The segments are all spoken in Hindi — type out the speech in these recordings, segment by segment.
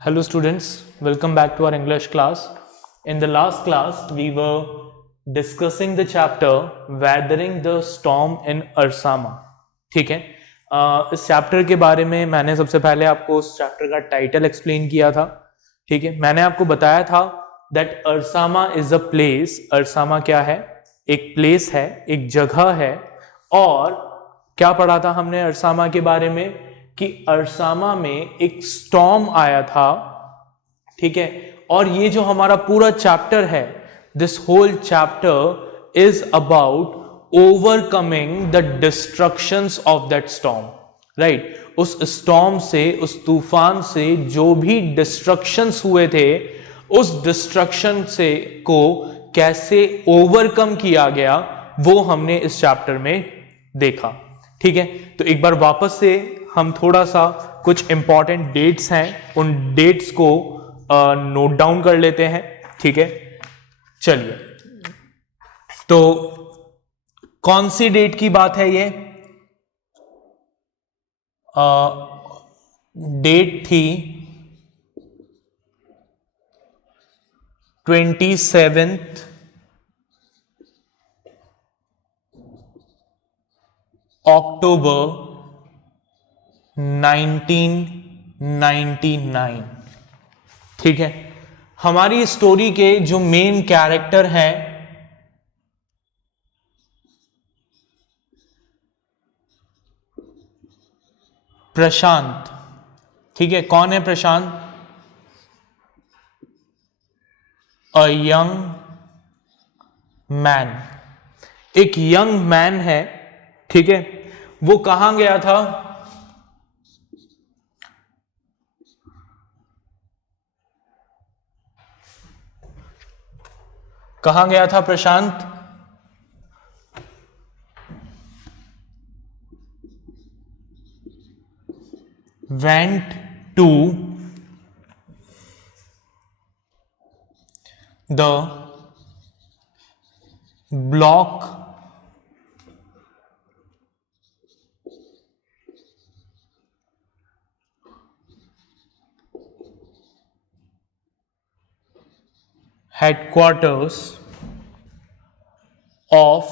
Hello students, welcome back to our English class. In the last class, we were discussing the chapter Weathering the Storm in Arsama. ठीक है, इस चैप्टर के बारे में मैंने सबसे पहले आपको उस चैप्टर का टाइटल एक्सप्लेन किया था. ठीक है, मैंने आपको बताया था दैट अरसामा इज अ प्लेस. अरसामा क्या है? एक प्लेस है, एक जगह है. और क्या पढ़ा था हमने अरसामा के बारे में कि अरसामा में एक स्टॉर्म आया था. ठीक है, और ये जो हमारा पूरा चैप्टर है, this whole chapter is about overcoming the destructions of that storm. Right, उस स्टॉर्म से, उस तूफान से जो भी डिस्ट्रक्शंस हुए थे, उस डिस्ट्रक्शन से को कैसे ओवरकम किया गया, वो हमने इस चैप्टर में देखा. ठीक है, तो एक बार वापस से हम थोड़ा सा कुछ इंपॉर्टेंट डेट्स हैं, उन डेट्स को नोट डाउन कर लेते हैं. ठीक है, चलिए. तो कौन सी डेट की बात है ये? डेट थी 27 अक्टूबर 1999. ठीक है, हमारी स्टोरी के जो मेन कैरेक्टर हैं प्रशांत. ठीक है, कौन है प्रशांत? A young man. एक यंग मैन है. ठीक है, वो कहां गया था? कहां गया था Prashant? Went to the block headquarters of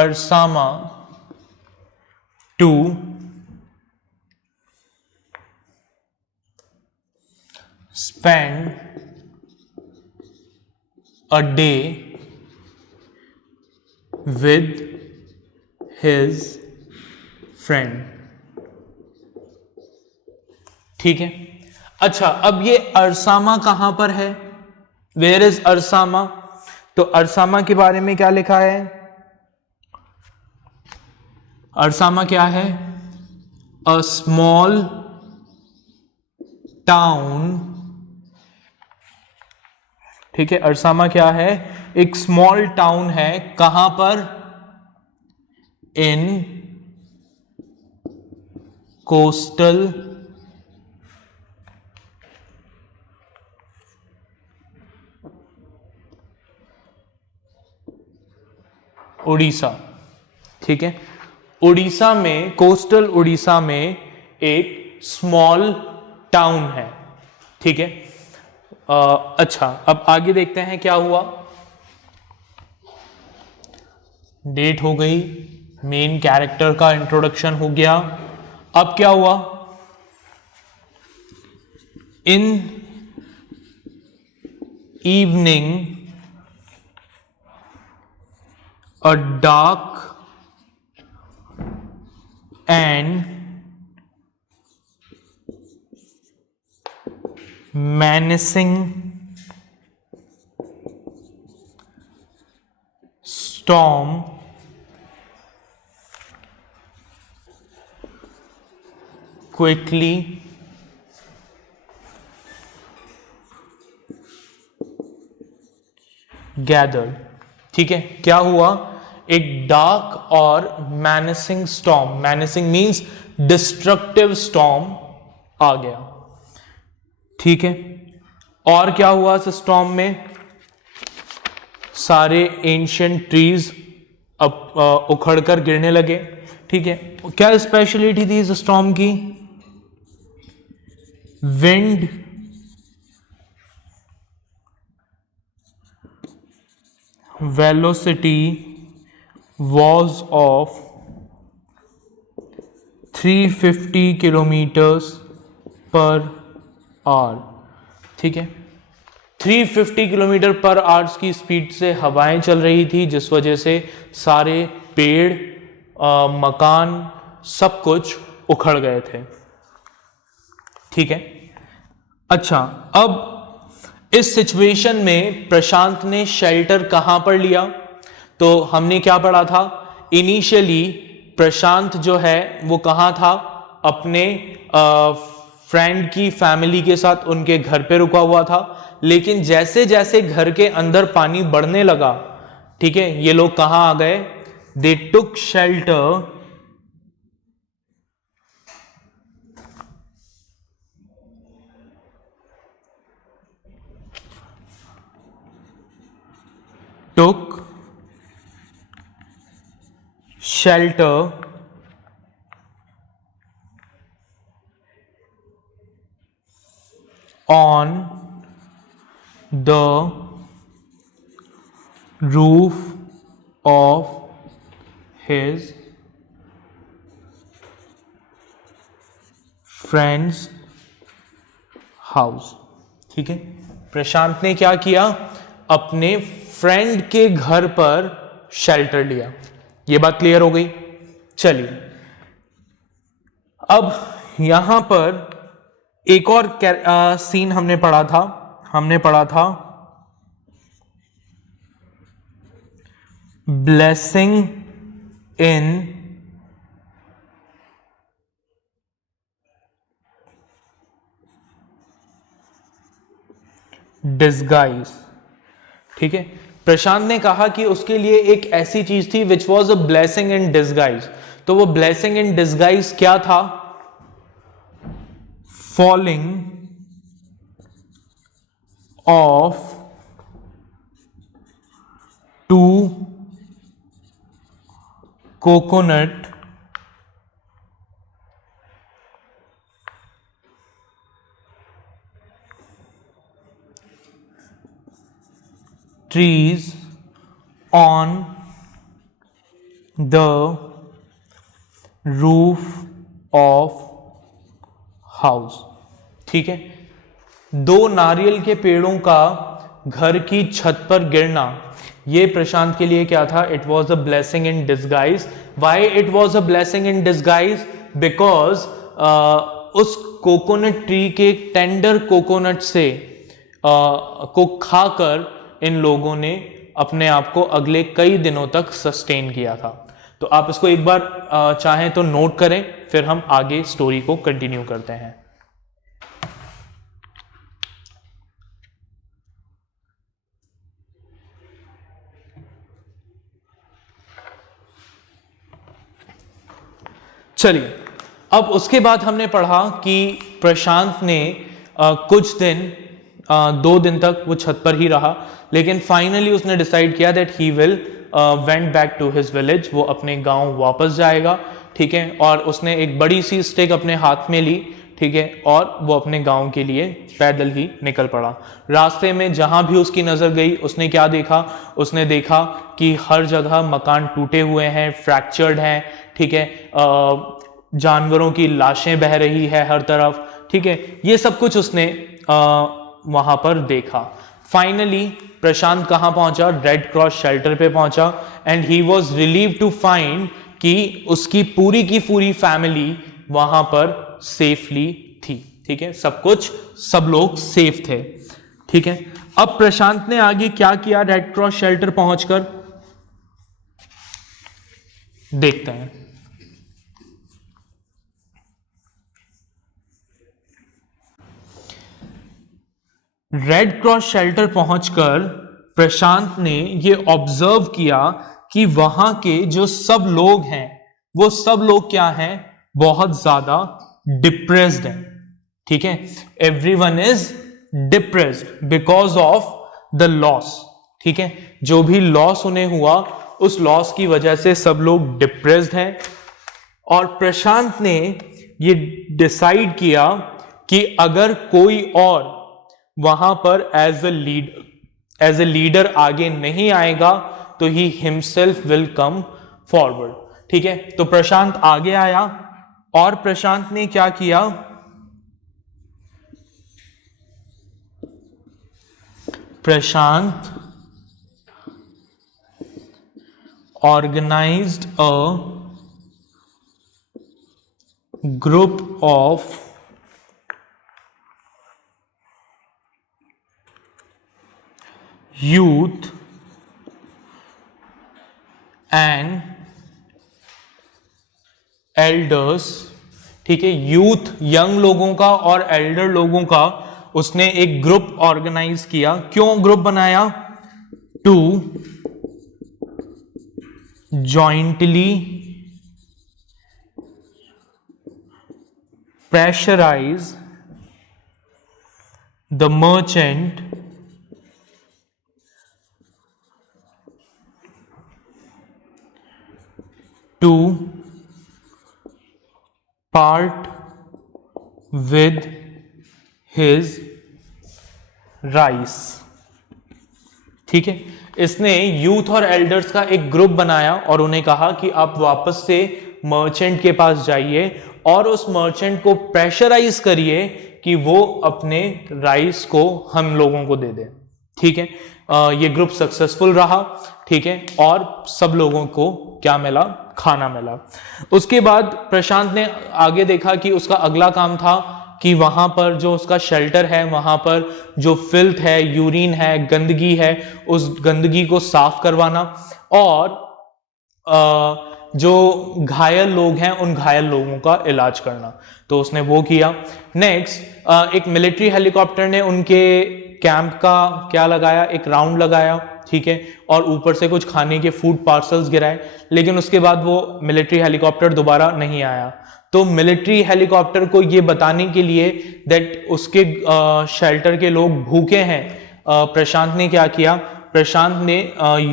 Arsama to spend a day with his friend. ठीक है, अच्छा, अब ये अरसामा कहां पर है? Where is Arsama? तो अरसामा के बारे में क्या लिखा है? अरसामा क्या है? A small town. ठीक है, अरसामा क्या है? एक स्मॉल टाउन है. कहां पर? इन कोस्टल उड़ीसा. ठीक है, उड़ीसा में, कोस्टल उड़ीसा में एक स्मॉल टाउन है. ठीक है, अच्छा, अब आगे देखते हैं क्या हुआ. डेट हो गई, मेन कैरेक्टर का इंट्रोडक्शन हो गया. अब क्या हुआ? In evening a dark and menacing storm quickly gathered. ठीक है, क्या हुआ? एक डार्क और menacing storm, menacing means destructive storm आ गया. ठीक है, और क्या हुआ इस स्टॉर्म में? सारे एंशिएंट ट्रीज उखड़कर गिरने लगे. ठीक है, क्या स्पेशलिटी थी इस स्टॉर्म की? Wind velocity was of 350 kilometres per hour, ठीक है, 350 किलोमीटर पर आवर्स की स्पीड से हवाएं चल रही थी, जिस वजह से सारे पेड़, मकान, सब कुछ उखड़ गए थे, ठीक है। अच्छा, अब इस सिचुएशन में प्रशांत ने शेल्टर कहां पर लिया? तो हमने क्या पढ़ा था? इनिशियली प्रशांत जो है वो कहाँ था? अपने फ्रेंड की फैमिली के साथ उनके घर पे रुका हुआ था, लेकिन जैसे जैसे घर के अंदर पानी बढ़ने लगा, ठीक है, ये लोग कहाँ आ गए? दे टुक shelter on the roof of his friend's house, ठीक है। प्रशांत ने क्या किया? अपने फ्रेंड के घर पर शेल्टर लिया। ये बात क्लियर हो गई? चलिए, अब यहां पर एक और सीन हमने पढ़ा था ब्लेसिंग इन डिस्गाइज, ठीक है। प्रशांत ने कहा कि उसके लिए एक ऐसी चीज थी which was a blessing in disguise. तो वो ब्लेसिंग इन डिस्गाइज क्या था? Falling of 2 coconut trees on the roof of house, ठीक है। 2 नारियल के पेड़ों का घर की छत पर गिरना, ये प्रशांत के लिए क्या था? It was a blessing in disguise. Why it was a blessing in disguise? Because उस कोकोनट ट्री के टेंडर कोकोनट से को खाकर इन लोगों ने अपने आप को अगले कई दिनों तक सस्टेन किया था। तो आप इसको एक बार चाहें तो नोट करें, फिर हम आगे स्टोरी को कंटिन्यू करते हैं। चलिए, अब उसके बाद हमने पढ़ा कि प्रशांत ने कुछ दिन 2 दिन तक वो छत पर ही रहा, लेकिन फाइनली उसने डिसाइड किया that he will went back to his village, वो अपने गांव वापस जाएगा, ठीक है। और उसने एक बड़ी सी स्टिक अपने हाथ में ली, ठीक है, और वो अपने गांव के लिए पैदल ही निकल पड़ा। रास्ते में जहां भी उसकी नजर गई, उसने क्या देखा? उसने देखा कि हर जगह मकान टूटे हुए हैं, फ्रैक्चर्ड हैं, ठीक है, जानवरों की लाशें बह रही है हर तरफ, ठीक है। ये सब कुछ उसने वहां पर देखा। फाइनली प्रशांत कहां पहुंचा? रेड क्रॉस शेल्टर पे पहुंचा, and he was relieve to find कि उसकी पूरी की पूरी फैमिली वहां पर सेफली थी, ठीक है, सब लोग सेफ थे, ठीक है। अब प्रशांत ने आगे क्या किया? रेड क्रॉस शेल्टर पहुंचकर देखते हैं। रेड क्रॉस शेल्टर पहुंचकर प्रशांत ने यह ऑब्जर्व किया कि वहां के जो सब लोग हैं, वो सब लोग क्या हैं? बहुत ज्यादा डिप्रेस्ड हैं, ठीक है। Everyone is depressed because of the loss, ठीक है। जो भी लॉस उन्हें हुआ, उस लॉस की वजह से सब लोग डिप्रेस्ड हैं, और प्रशांत ने ये डिसाइड किया कि अगर कोई और वहां पर एज ए लीडर आगे नहीं आएगा तो he himself will come forward. ठीक है, तो प्रशांत आगे आया और प्रशांत ने क्या किया, प्रशांत organized a group of youth and elders। ठीक है, यूथ यंग लोगों का और एल्डर लोगों का उसने एक ग्रुप ऑर्गेनाइज किया। क्यों ग्रुप बनाया? To jointly pressurize the merchant to part with his rice। ठीक है, इसने यूथ और एल्डर्स का एक ग्रुप बनाया और उन्हें कहा कि आप वापस से मर्चेंट के पास जाइए और उस मर्चेंट को प्रेशराइज करिए कि वो अपने राइस को हम लोगों को दे दे। ठीक है, ये ग्रुप सक्सेसफुल रहा। ठीक है, और सब लोगों को क्या मिला? खाना मिला। उसके बाद प्रशांत ने आगे देखा कि उसका अगला काम था कि वहां पर जो उसका शेल्टर है वहां पर जो फिल्थ है, यूरिन है, गंदगी है, उस गंदगी को साफ करवाना और जो घायल लोग हैं उन घायल लोगों का इलाज करना। तो उसने वो किया। नेक्स्ट एक मिलिट्री हेलीकॉप्टर ने उनके कैंप का क्या लगाया, एक राउंड लगाया। ठीक है, और ऊपर से कुछ खाने के फूड पार्सल्स गिराए, लेकिन उसके बाद वो मिलिट्री हेलीकॉप्टर दोबारा नहीं आया। तो मिलिट्री हेलीकॉप्टर को ये बताने के लिए दैट उसके शेल्टर के लोग भूखे हैं, प्रशांत ने क्या किया? प्रशांत ने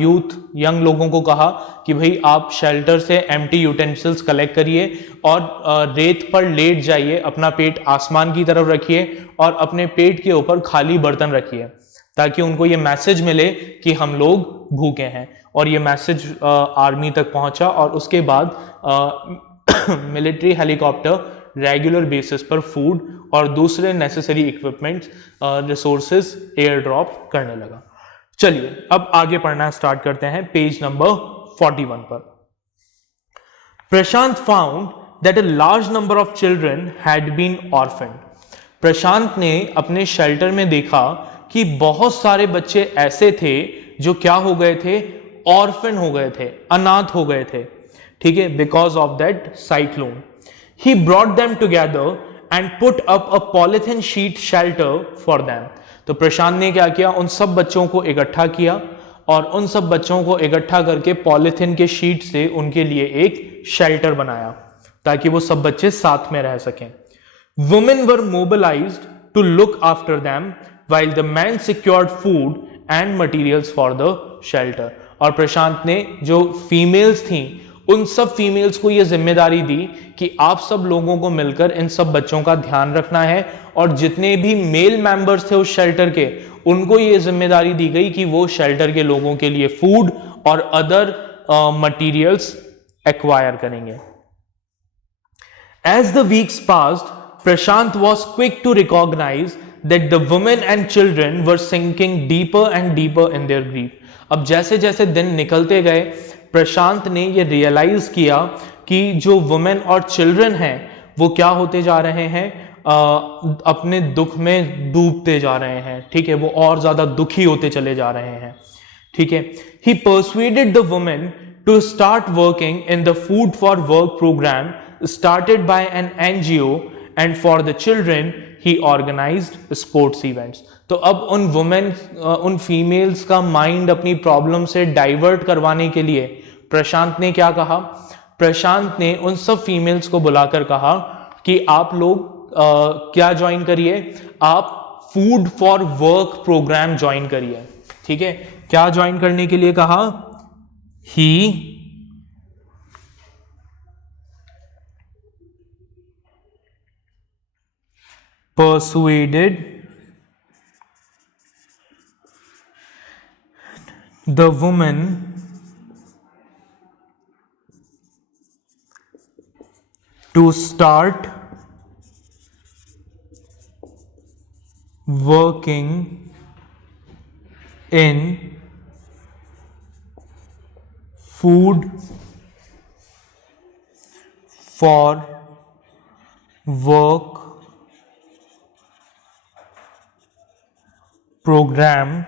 यूथ यंग लोगों को कहा कि भाई आप शेल्टर से एम्प्टी यूटेंसिल्स कलेक्ट करिए और रेत पर लेट जाइए, अपना पेट आसमान की तरफ रखिए और अपने पेट के ऊपर खाली बर्तन रखिए, ताकि उनको ये मैसेज मिले कि हम लोग भूखे हैं। और ये मैसेज आर्मी तक पहुंचा और उसके बाद मिलिट्री हेलीकॉप्टर रेगुलर बेसिस पर फूड और दूसरे necessary equipments resources air drop करने लगा। चलिए अब आगे पढ़ना स्टार्ट करते हैं पेज नंबर 41 पर। Prashant found that a large number of children had been orphaned. Prashant ने अपने शेल्टर में देखा कि बहुत सारे बच्चे ऐसे थे जो क्या हो गए थे? ऑर्फन हो गए थे, अनाथ हो गए थे। ठीक है, because of that cyclone. He brought them together and put up a polythene sheet shelter for them. तो प्रशांत ने क्या किया? उन सब बच्चों को इकट्ठा किया और उन सब बच्चों को इकट्ठा करके पॉलिथीन के शीट से उनके लिए एक शेल्टर बनाया ताकि वो सब बच्चे साथ में रह सकें। Women were mobilised to look after them while the men secured food and materials for the shelter। और प्रशांत ने जो फीमेल्स थी उन सब फीमेल्स को यह जिम्मेदारी दी कि आप सब लोगों को मिलकर इन सब बच्चों का ध्यान रखना है, और जितने भी मेल मेंबर्स थे उस शेल्टर के उनको यह जिम्मेदारी दी गई कि वो शेल्टर के लोगों के लिए फूड और अदर मटीरियल्स एक्वायर करेंगे। As the weeks passed, Prashant was quick to recognize that the women and children were sinking deeper and deeper in their grief। अब जैसे जैसे दिन निकलते गए प्रशांत ने ये रियलाइज किया कि जो वुमेन और चिल्ड्रन हैं वो क्या होते जा रहे हैं? अपने दुख में डूबते जा रहे हैं। ठीक है, वो और ज्यादा दुखी होते चले जा रहे हैं। ठीक है, he persuaded the women to start working in the food for work program started by an NGO, and for the children he organized sports events। तो अब उन वुमेन उन फीमेल्स का माइंड अपनी प्रॉब्लम से डाइवर्ट करवाने के लिए प्रशांत ने क्या कहा? प्रशांत ने उन सब फीमेल्स को बुलाकर कहा कि आप लोग क्या ज्वाइन करिए? आप food for work programme join करिए। ठीक है, क्या ज्वाइन करने के लिए कहा? ही persuaded the woman to start working in food for work program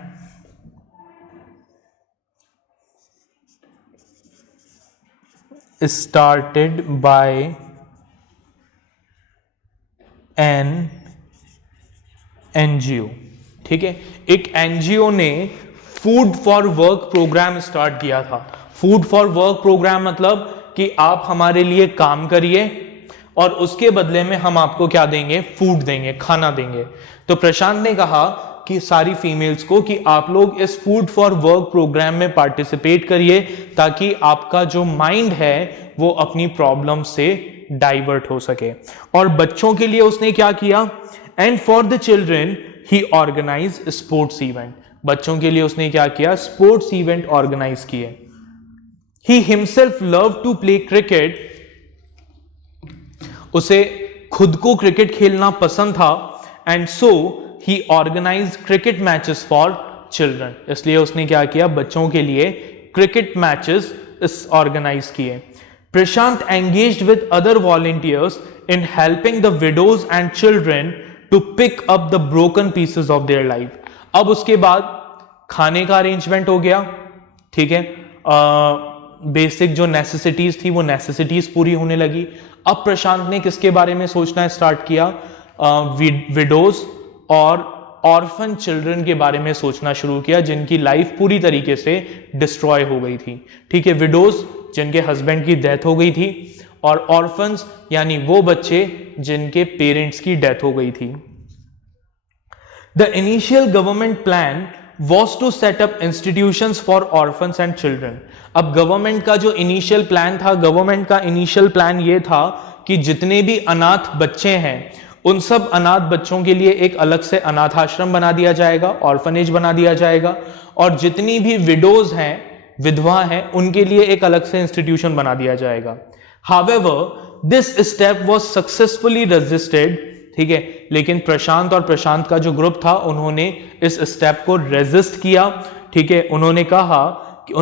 started by an NGO। ठीक है, एक एनजीओ ने food for work programme start किया था। फूड फॉर वर्क प्रोग्राम मतलब कि आप हमारे लिए काम करिए और उसके बदले में हम आपको क्या देंगे, फूड देंगे, खाना देंगे। तो प्रशांत ने कहा कि सारी फीमेल्स को कि आप लोग इस फूड फॉर वर्क प्रोग्राम में पार्टिसिपेट करिए ताकि आपका जो माइंड है वो अपनी प्रॉब्लम से डाइवर्ट हो सके। और बच्चों के लिए उसने क्या किया, and for the children he organise sports event. बच्चों के लिए उसने क्या किया, स्पोर्ट्स इवेंट ऑर्गेनाइज किए। He himself love to play cricket, उसे खुद को क्रिकेट खेलना पसंद था। And so he organise cricket matches for children, इसलिए उसने क्या किया, बच्चों के लिए क्रिकेट मैचेस ऑर्गेनाइज किए। Prashant engaged with other volunteers in helping the widows and children to pick up the broken pieces of their life. अब उसके बाद खाने का अरेंजमेंट हो गया, ठीक है, बेसिक जो नेसेसिटीज थी वो नेसेसिटीज पूरी होने लगी। अब प्रशांत ने किसके बारे में सोचना स्टार्ट किया, विडोज और ऑर्फन चिल्ड्रन के बारे में सोचना शुरू किया जिनकी लाइफ पूरी तरीके से डिस्ट्रॉय हो गई थी। ठीक है, विडोज जिनके हस्बैंड की डेथ हो गई थी और ऑर्फन्स यानी वो बच्चे जिनके पेरेंट्स की डेथ हो गई थी। The initial government plan was to set up institutions for orphans and children। अब गवर्नमेंट का जो इनिशियल प्लान था, गवर्नमेंट का इनिशियल प्लान ये था कि जितने भी अनाथ बच्चे हैं उन सब अनाथ बच्चों के लिए एक अलग से अनाथ आश्रम बना दिया जाएगा, ऑर्फनेज बना दिया जाएगा, और जितनी भी विडोज हैं, विधवा हैं, उनके लिए एक अलग से इंस्टीट्यूशन बना दिया जाएगा। However this step was successfully resisted, ठीक है, लेकिन प्रशांत और प्रशांत का जो ग्रुप था उन्होंने इस स्टेप को रेजिस्ट किया। ठीक है, उन्होंने कहा कि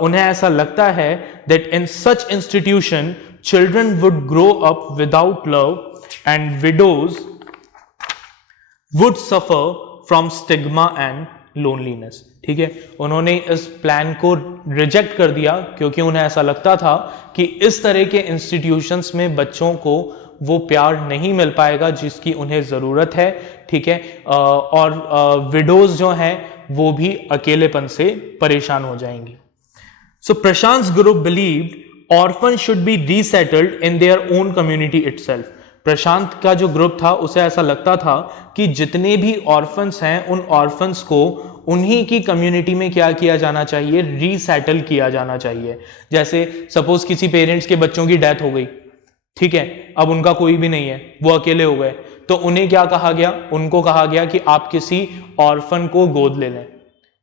उन्हें ऐसा लगता है that in such institution children would grow up without love and widows would suffer from stigma and loneliness. ठीक है, उन्होंने इस प्लान को रिजेक्ट कर दिया क्योंकि उन्हें ऐसा लगता था कि इस तरह के इंस्टीट्यूशंस में बच्चों को वो प्यार नहीं मिल पाएगा जिसकी उन्हें जरूरत है। ठीक है, और विडोज जो हैं वो भी अकेलेपन से परेशान हो जाएंगी। So Prashant group believed orphan should be resettled in their own community itself. Prashant का जो ग्रुप था उसे ऐसा लगता था कि जितने भी ऑर्फन्स हैं उन ऑर्फन्स को उन्हीं की कम्युनिटी में क्या किया जाना चाहिए, रीसेटल किया जाना चाहिए। जैसे सपोज किसी पेरेंट्स के बच्चों की डेथ हो गई, ठीक है, अब उनका कोई भी नहीं है, वो अकेले हो गए, तो उन्हें क्या कहा गया, उनको कहा गया कि आप किसी ऑर्फन को गोद ले लें।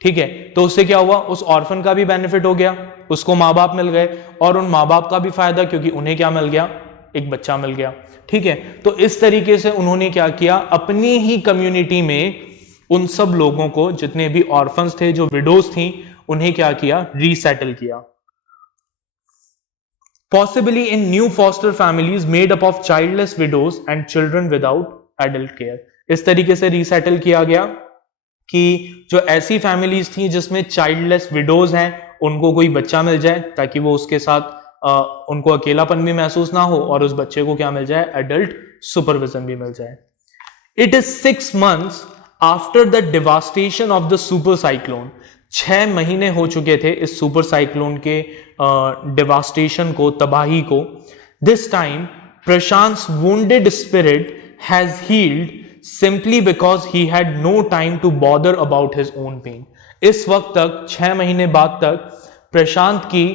ठीक है, तो उससे क्या हुआ, उस ऑर्फन का भी बेनिफिट हो गया, उसको माँ बाप मिल गए, और उन माँ बाप का भी फायदा क्योंकि उन्हें क्या मिल गया, एक बच्चा मिल गया। ठीक है, तो इस तरीके से उन्होंने क्या किया, अपनी ही कम्युनिटी में उन सब लोगों को, जितने भी ऑर्फन्स थे, जो विडोज थी, उन्हें क्या किया, रीसेटल किया। Possibly in new foster families made up of childless widows and children without adult care। इस तरीके से रीसेटल किया गया कि जो ऐसी फैमिलीज थी जिसमें चाइल्डलेस विडोज हैं उनको कोई बच्चा मिल जाए ताकि वो उसके साथ उनको अकेलापन भी महसूस ना हो और उस बच्चे को क्या मिल जाए, एडल्ट सुपरविजन भी मिल जाए। It is 6 months after the devastation of the super cyclone. 6 महीने हो चुके थे इस सुपर साइक्लोन के डिवास्टेशन को, तबाही को। This time Prashant wounded spirit has healed simply because he had no time to bother about his own pain. इस वक्त तक, 6 महीने बाद तक, प्रशांत की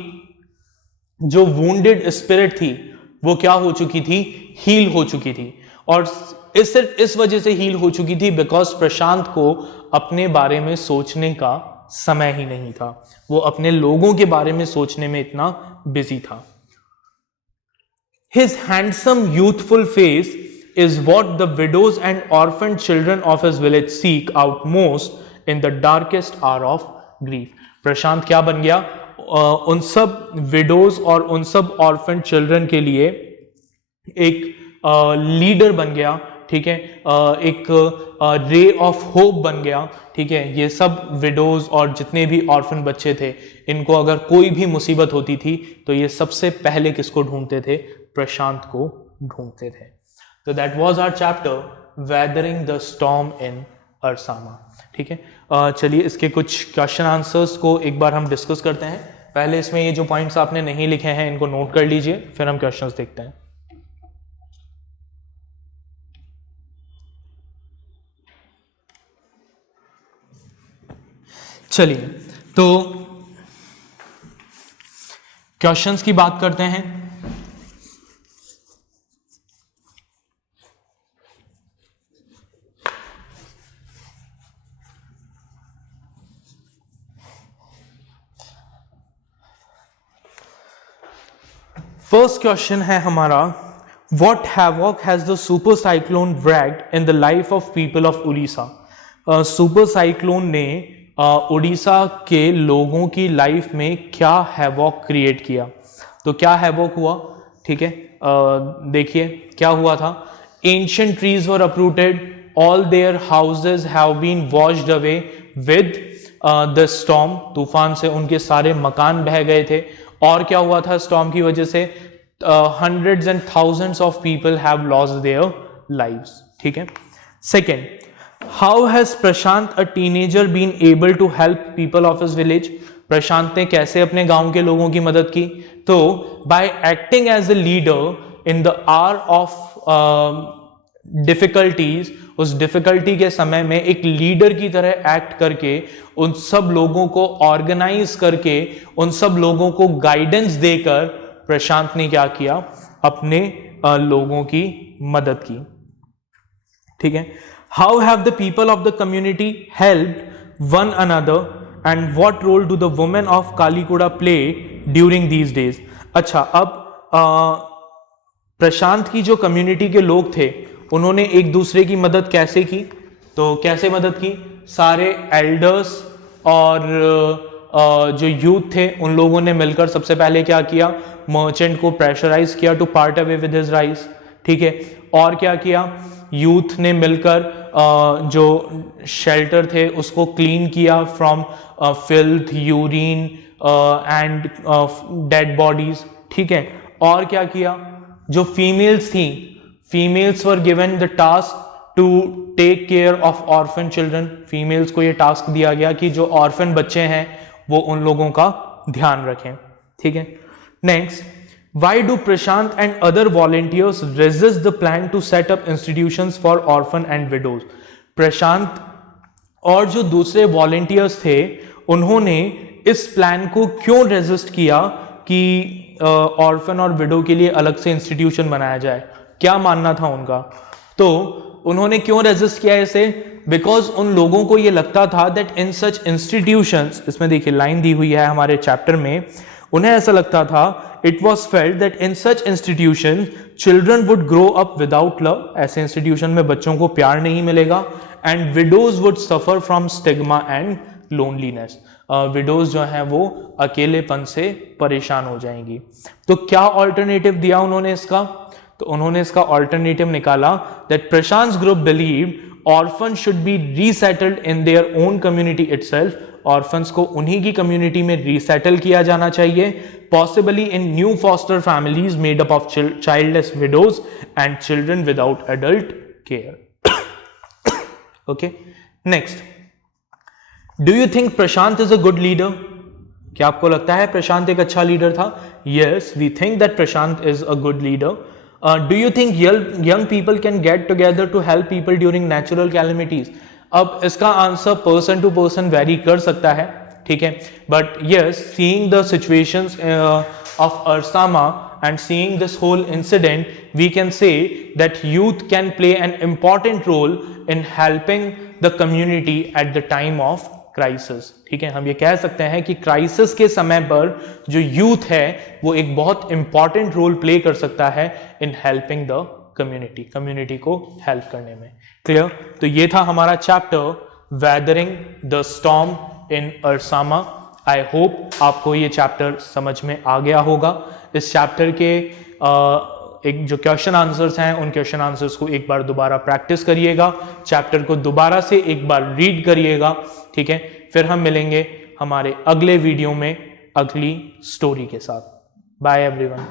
जो वुंडेड स्पिरिट थी वो क्या हो चुकी थी, हील हो चुकी थी। और सिर्फ इस वजह से हील हो चुकी थी बिकॉज प्रशांत को अपने बारे में सोचने का समय ही नहीं था, वो अपने लोगों के बारे में सोचने में इतना बिजी था। His handsome youthful face is what the widows and orphan children of his village seek out most in the darkest hour of grief. प्रशांत क्या बन गया? उन सब विडोज और उन सब ऑर्फन चिल्ड्रन के लिए एक लीडर बन गया, ठीक है, एक रे ऑफ होप बन गया, ठीक है। ये सब विडोज और जितने भी ऑर्फन बच्चे थे, इनको अगर कोई भी मुसीबत होती थी तो ये सबसे पहले किसको ढूंढते थे? प्रशांत को ढूंढते थे। तो that was our chapter weathering the storm in Arsama, ठीक है। चलिए इसके कुछ क्वेश्चन आंसर्स को एक बार हम डिस्कस करते हैं। पहले इसमें ये जो पॉइंट्स आपने नहीं लिखे हैं इनको नोट कर लीजिए, फिर हम क्वेश्चंस देखते हैं। चलिए तो क्वेश्चंस की बात करते हैं। फर्स्ट क्वेश्चन है हमारा, what havoc has the super cyclone wreaked in the life of people of Orissa. Super cyclone ने उड़ीसा के लोगों की लाइफ में क्या हैवॉक क्रिएट किया? तो क्या हैवॉक हुआ, ठीक है, देखिए क्या हुआ था। Ancient trees were uprooted, all their houses have been washed away with the storm. तूफान से उनके सारे मकान बह गए थे। और क्या हुआ था स्टॉर्म की वजह से? Hundreds and thousands of people have lost their lives, ठीक है। Second, how has Prashant a teenager been able to help people of his village. Prashant ने कैसे अपने गांव के लोगों की मदद की? तो by acting as a leader in the hour of difficulties, उस डिफिकल्टी के समय में एक लीडर की तरह एक्ट करके, उन सब लोगों को ऑर्गेनाइज करके, उन सब लोगों को गाइडेंस देकर प्रशांत ने क्या किया? अपने लोगों की मदद की, ठीक है। How have the people of the community helped one another and what role do the women of Kalikuda play during these days. अच्छा, अब प्रशांत की जो कम्युनिटी के लोग थे उन्होंने एक दूसरे की मदद कैसे की? तो कैसे मदद की? सारे एल्डर्स और जो यूथ थे उन लोगों ने मिलकर सबसे पहले क्या किया? मर्चेंट को प्रेशराइज किया to part away with his rice, ठीक है। और क्या किया? यूथ ने मिलकर जो शेल्टर थे उसको क्लीन किया from filth, urine and dead bodies, ठीक है। और क्या किया? जो फीमेल्स थी, females were given the task to take care of orphan children. Females को ये टास्क दिया गया कि जो ऑर्फन बच्चे हैं वो उन लोगों का ध्यान रखें, ठीक है। Next, why do Prashant and other volunteers resist the plan to set up institutions for orphan and widows. Prashant और जो दूसरे वॉलंटियर्स थे उन्होंने इस प्लान को क्यों रेजिस्ट किया कि ऑर्फन और विडो के लिए अलग से इंस्टीट्यूशन बनाया जाए? क्या मानना था उनका? तो उन्होंने क्यों रेजिस्ट किया इसे? बिकॉज उन लोगों को यह लगता था दैट इन सच इंस्टीट्यूशंस, इसमें देखिए लाइन दी हुई है हमारे चैप्टर में, उन्हें ऐसा लगता था, it was felt that in such institution children would grow up without love. ऐसे इंस्टीट्यूशन में बच्चों को प्यार नहीं मिलेगा। And widows would suffer from stigma and loneliness. Widows जो हैं वो अकेलेपन से परेशान हो जाएंगी। तो क्या ऑल्टरनेटिव दिया उन्होंने इसका? तो उन्होंने इसका ऑल्टरनेटिव निकाला that Prashant group believed orphan should be resettled in their own community itself. Orphans को उन्हीं की कम्युनिटी में रीसेटल किया जाना चाहिए, possibly in new foster families made up of childless widows and children without adult care. Okay, next, do you think Prashant is a good leader? क्या आपको लगता है प्रशांत एक अच्छा लीडर था? Yes, we think that Prashant is a good leader. Do you think young people can get together to help people during natural calamities? अब इसका answer person to person vary कर सकता है, ठीक है, but yes, seeing the situations of Arsama and seeing this whole incident, we can say that youth can play an important role in helping the community at the time of crisis. ठीक है, हम ये कह सकते हैं कि क्राइसिस के समय पर जो यूथ है वो एक बहुत इंपॉर्टेंट रोल प्ले कर सकता है इन हेल्पिंग द कम्युनिटी को हेल्प करने में. क्लियर? तो ये था हमारा chapter weathering the storm in Arsama. I hope आपको ये चैप्टर समझ में आ गया होगा. इस चैप्टर के एक जो क्वेश्चन आंसर्स हैं उन क्वेश्चन आंसर्स को एक बार दोबारा प्रैक्टिस करिएगा, चैप्टर को दोबारा से एक बार रीड करिएगा. ठीक है, फिर हम मिलेंगे हमारे अगले वीडियो में अगली स्टोरी के साथ. Bye everyone.